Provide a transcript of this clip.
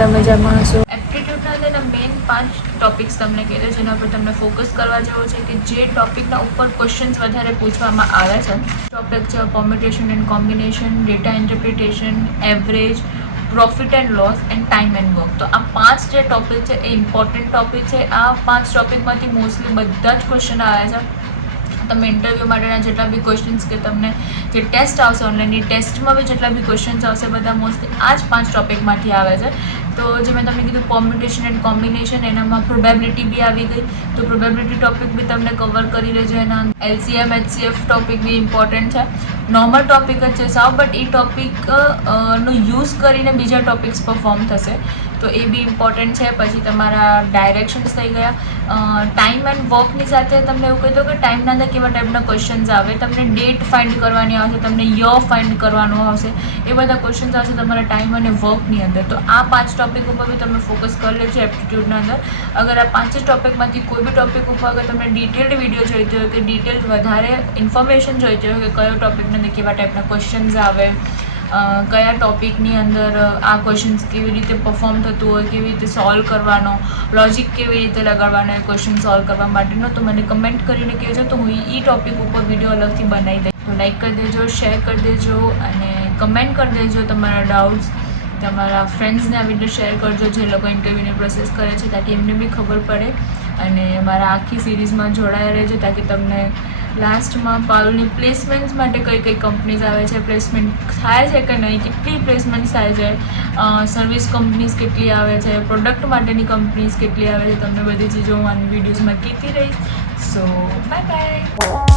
બધા મજામાં હશો. એપ્ટિટ્યૂડના અંદરના મેઇન 5 ટોપિક્સ તમને કીધા જેના પર તમને ફોકસ કરવા જેવો છે કે જે ટોપિકના ઉપર ક્વેશ્ચન્સ વધારે પૂછવામાં આવે છે. ટોપિક છે permutation and combination, data interpretation, average, profit and loss end time and work. તો આ 5 જે ટોપિક છે એ ઇમ્પોર્ટન્ટ ટોપિક છે. આ 5 ટોપિકમાંથી મોસ્ટલી બધા જ ક્વેશ્ચન આવે છે. તમે ઇન્ટરવ્યૂ માટેના જેટલા બી ક્વેશ્ચન્સ કે તમને જે ટેસ્ટ આવશે ઓનલાઈનની ટેસ્ટમાં બી જેટલા બી ક્વેશ્ચન્સ આવશે બધા મોસ્ટલી આ જ 5 ટોપિકમાંથી આવે છે. તો જે મેં તમને કીધું પરમ્યુટેશન એન્ડ કોમ્બિનેશન, એનામાં પ્રોબેબિલિટી બી આવી ગઈ. તો પ્રોબેબિલિટી ટોપિક બી તમને કવર કરી લેજો. એના LCM HCF ટોપિક બી ઇમ્પોર્ટન્ટ છે. નોર્મલ ટોપિક જ છે સાવ, બટ એ ટોપિક નો યુઝ કરીને બીજા ટોપિક્સ પર ફોર્મ થશે તો એ બી ઇમ્પોર્ટન્ટ છે. પછી તમારા ડાયરેક્શન્સ થઈ ગયા. ટાઈમ એન્ડ વર્કની સાથે તમને એવું કહી દો કે ટાઈમના અંદર કેવા ટાઈપના ક્વેશ્ચન્સ આવે. તમને ડેટ ફાઇન્ડ કરવાની આવશે, તમને યર ફાઇન્ડ કરવાનો આવશે. એ બધા ક્વેશ્ચન્સ આવશે તમારા ટાઈમ અને વર્કની અંદર. તો આ 5 ટોપિક ઉપર બી તમે ફોકસ કરી લેજો એપ્ટિટ્યૂડના અંદર. અગર આ 5 જ ટોપિકમાંથી કોઈ બી ટોપિક ઉપર અગર તમને ડિટેલ્ડ વિડીયો જોઈતો હોય કે ડિટેલ્ડ વધારે ઇન્ફોર્મેશન જોઈતી હોય કે કયો ટોપિકની અંદર કેવા ટાઈપના ક્વેશ્ચન્સ આવે, કયા ટોપિકની અંદર આ ક્વેશ્ચન્સ કેવી રીતે પરફોર્મ થતું હોય, કેવી રીતે સોલ્વ કરવાનો, લોજિક કેવી રીતે લગાડવાનો એ ક્વેશ્ચન સોલ્વ કરવા માટેનો, તો મને કમેન્ટ કરીને કહેજો તો હું એ ટોપિક ઉપર વિડીયો અલગથી બનાવી દઈશ. તો લાઈક કરી દેજો, શેર કરી દેજો અને કમેન્ટ કરી દેજો તમારા ડાઉટ્સ. તમારા ફ્રેન્ડ્સને આ વિડીયો શેર કરજો જે લોકો ઇન્ટરવ્યૂની પ્રોસેસ કરે છે તાકી એમને બી ખબર પડે. અને મારા આખી સિરીઝમાં જોડાયા રહેજો તાકી તમને લાસ્ટમાં પારુલની પ્લેસમેન્ટ્સ માટે કઈ કઈ કંપનીઝ આવે છે, પ્લેસમેન્ટ થાય છે કે નહીં, કેટલી પ્લેસમેન્ટ્સ થાય છે, સર્વિસ કંપનીઝ કેટલી આવે છે, પ્રોડક્ટ માટેની કંપનીઝ કેટલી આવે છે, તમને બધી ચીજો હું આની વિડીયોઝમાં કહેતી રહીશ. So bye bye.